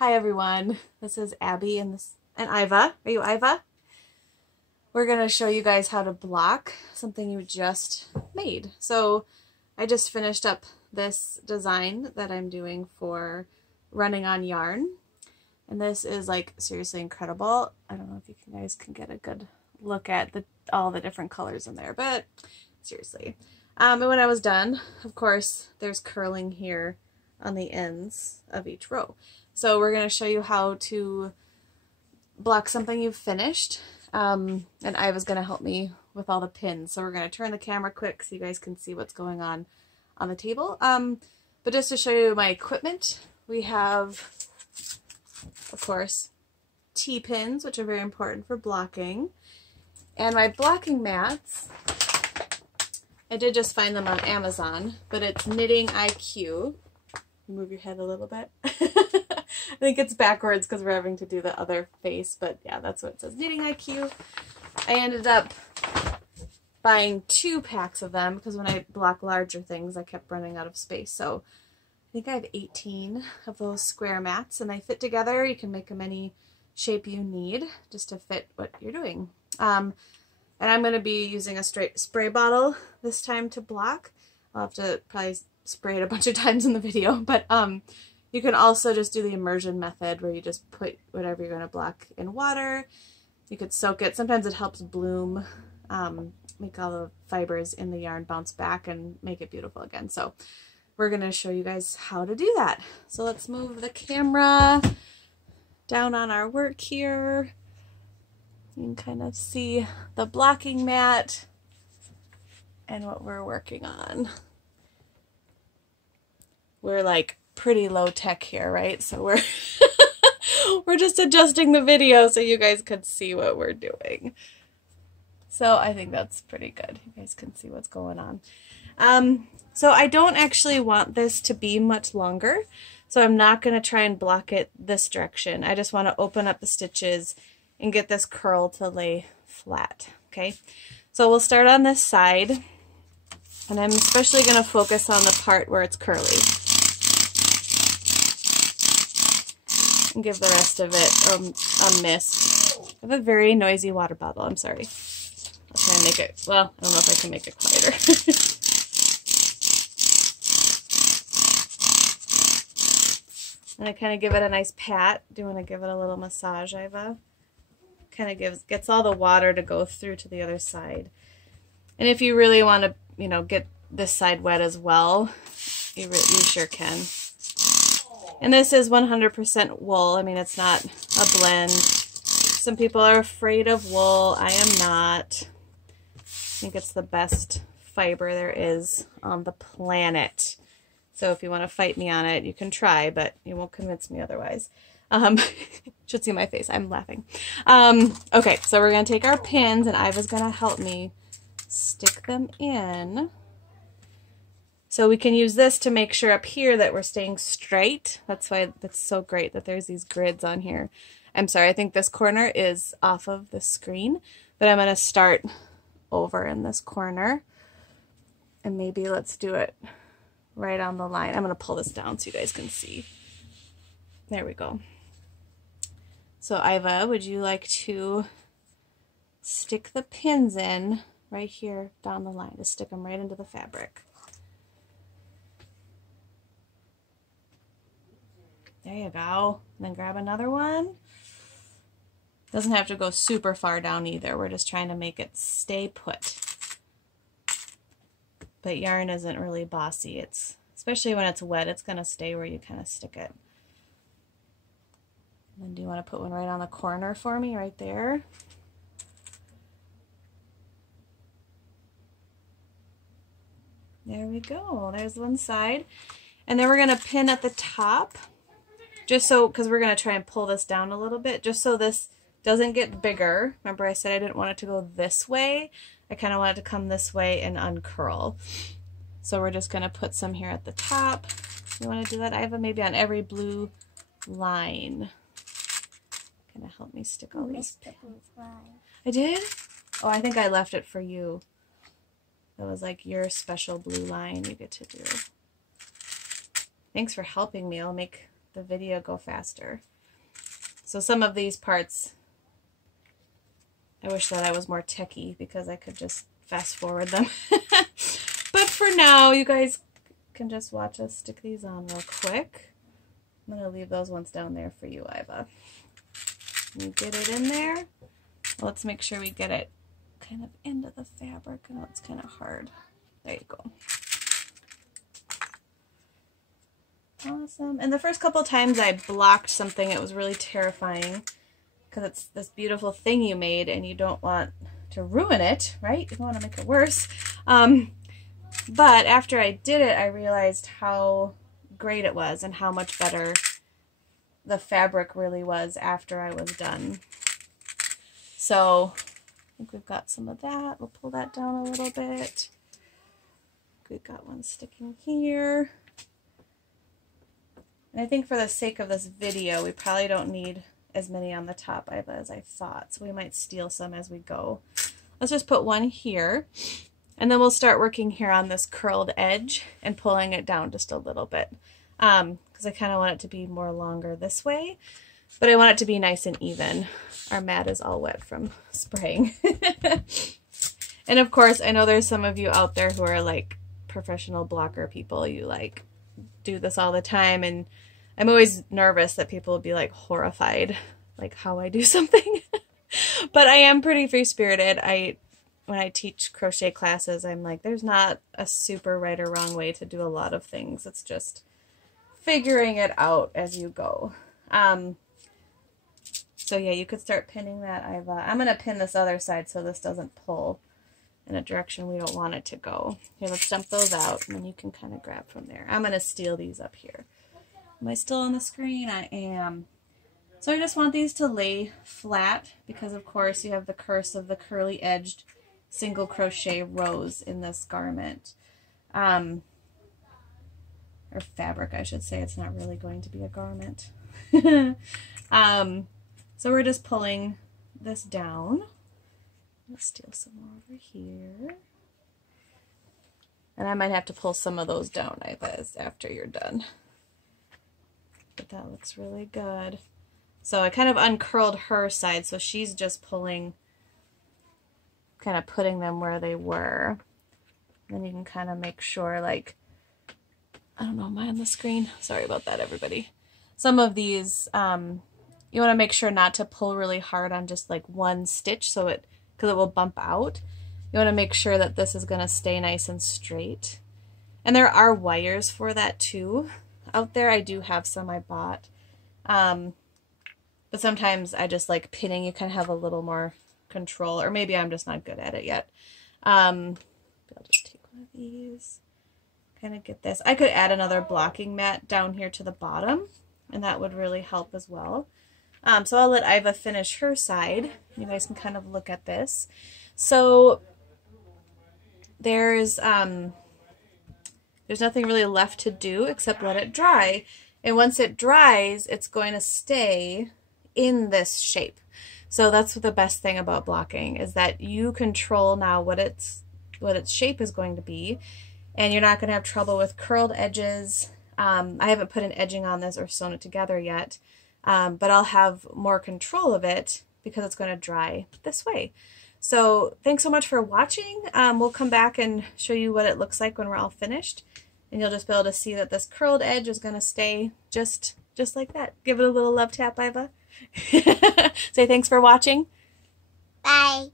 Hi everyone, this is Abby and Iva. Are you Iva? We're going to show you guys how to block something you just made. So I just finished up this design that I'm doing for running on yarn. And this is like seriously incredible. I don't know if you guys can get a good look at all the different colors in there, but seriously. And when I was done, of course, there's curling here on the ends of each row. So we're going to show you how to block something you've finished. And Iva's going to help me with all the pins. So we're going to turn the camera quick so you guys can see what's going on the table. But just to show you my equipment, we have, of course, T-pins, which are very important for blocking. And my blocking mats, I did just find them on Amazon, but it's Knitting IQ. Move your head a little bit. I think it's backwards because we're having to do the other face, but yeah, that's what it says, Knitting IQ. I ended up buying 2 packs of them because when I block larger things, I kept running out of space. So I think I have 18 of those square mats, and they fit together. You can make them any shape you need just to fit what you're doing. And I'm going to be using a straight spray bottle this time to block. I'll have to probably spray it a bunch of times in the video, but you can also just do the immersion method where you just put whatever you're going to block in water. You could soak it. Sometimes it helps bloom, make all the fibers in the yarn bounce back and make it beautiful again. So we're going to show you guys how to do that. So let's move the camera down on our work here. You can kind of see the blocking mat and what we're working on. We're like pretty low tech here, right? So we're we're just adjusting the video so you guys could see what we're doing. So I think that's pretty good. You guys can see what's going on. So I don't actually want this to be much longer, so I'm not going to try and block it this direction. I just want to open up the stitches and get this curl to lay flat. Okay, so we'll start on this side, and I'm especially going to focus on the part where it's curly. And give the rest of it a miss. I have a very noisy water bottle. I'm sorry. I'll try and make it, well, I don't know if I can make it quieter. And I kind of give it a nice pat. Do you want to give it a little massage, Iva? Kind of gets all the water to go through to the other side. And if you really want to, you know, get this side wet as well, you sure can. And this is 100% wool. I mean, it's not a blend. Some people are afraid of wool. I am not. I think it's the best fiber there is on the planet. So if you want to fight me on it, you can try, but you won't convince me otherwise. Should see my face. I'm laughing. Okay, so we're going to take our pins, and Iva's going to help me stick them in. So we can use this to make sure up here that we're staying straight. That's why that's so great that there's these grids on here. I'm sorry, I think this corner is off of the screen, but I'm going to start over in this corner. And maybe let's do it right on the line. I'm going to pull this down so you guys can see. There we go. So Iva, would you like to stick the pins in right here down the line? Just stick them right into the fabric. There you go. And then grab another one. Doesn't have to go super far down either. We're just trying to make it stay put. But yarn isn't really bossy. It's, especially when it's wet, it's going to stay where you kind of stick it. And then do you want to put one right on the corner for me, right there? There we go. There's one side. And then we're going to pin at the top. Just so, because we're going to try and pull this down a little bit, just so this doesn't get bigger. Remember I said I didn't want it to go this way. I kind of want it to come this way and uncurl. So we're just going to put some here at the top. You want to do that, Iva? Maybe on every blue line. Kind of help me stick all these pins. I did? Oh, I think I left it for you. That was like your special blue line you get to do. Thanks for helping me. I'll make the video go faster. So some of these parts, I wish that I was more techie because I could just fast forward them. But for now, you guys can just watch us stick these on real quick. I'm going to leave those ones down there for you, Iva. You get it in there. Let's make sure we get it kind of into the fabric. I know it's kind of hard. There you go. Awesome. And the first couple times I blocked something, it was really terrifying because it's this beautiful thing you made and you don't want to ruin it, right? You don't want to make it worse. But after I did it, I realized how great it was and how much better the fabric really was after I was done. So I think we've got some of that. We'll pull that down a little bit. We've got one sticking here. And I think for the sake of this video, we probably don't need as many on the top, Iva, as I thought. So we might steal some as we go. Let's just put one here. And then we'll start working here on this curled edge and pulling it down just a little bit. Because I kind of want it to be more longer this way. But I want it to be nice and even. Our mat is all wet from spraying. And of course, I know there's some of you out there who are like professional blocker people. You like do this all the time. And I'm always nervous that people will be like horrified, like how I do something. But I am pretty free-spirited. When I teach crochet classes, I'm like, there's not a super right or wrong way to do a lot of things. It's just figuring it out as you go. So yeah, you could start pinning that, Iva. I'm going to pin this other side so this doesn't pull in a direction we don't want it to go. Here, let's dump those out, and then you can kind of grab from there. I'm going to steal these up here. Am I still on the screen? I am. So I just want these to lay flat because, of course, you have the curse of the curly-edged single crochet rows in this garment. Or fabric, I should say. It's not really going to be a garment. So we're just pulling this down. Let's steal some more over here. And I might have to pull some of those down, Iva, after you're done. But that looks really good. So I kind of uncurled her side, so she's just pulling, kind of putting them where they were. Then you can kind of make sure, like, I don't know, am I on the screen? Sorry about that, everybody. Some of these, you want to make sure not to pull really hard on just like one stitch, so because it will bump out. You want to make sure that this is going to stay nice and straight. And there are wires for that too. Out there, I do have some I bought. But sometimes I just like pinning. You kind of have a little more control, or maybe I'm just not good at it yet. I'll just take one of these, kind of get this. I could add another blocking mat down here to the bottom, and that would really help as well. So I'll let Iva finish her side. You guys can kind of look at this. So there's nothing really left to do except let it dry. And once it dries, it's going to stay in this shape. So that's the best thing about blocking, is that you control now what its shape is going to be, and you're not going to have trouble with curled edges. I haven't put an edging on this or sewn it together yet, but I'll have more control of it because it's going to dry this way. So thanks so much for watching. We'll come back and show you what it looks like when we're all finished, and you'll just be able to see that this curled edge is going to stay just like that. Give it a little love tap, Iva. Say thanks for watching. Bye.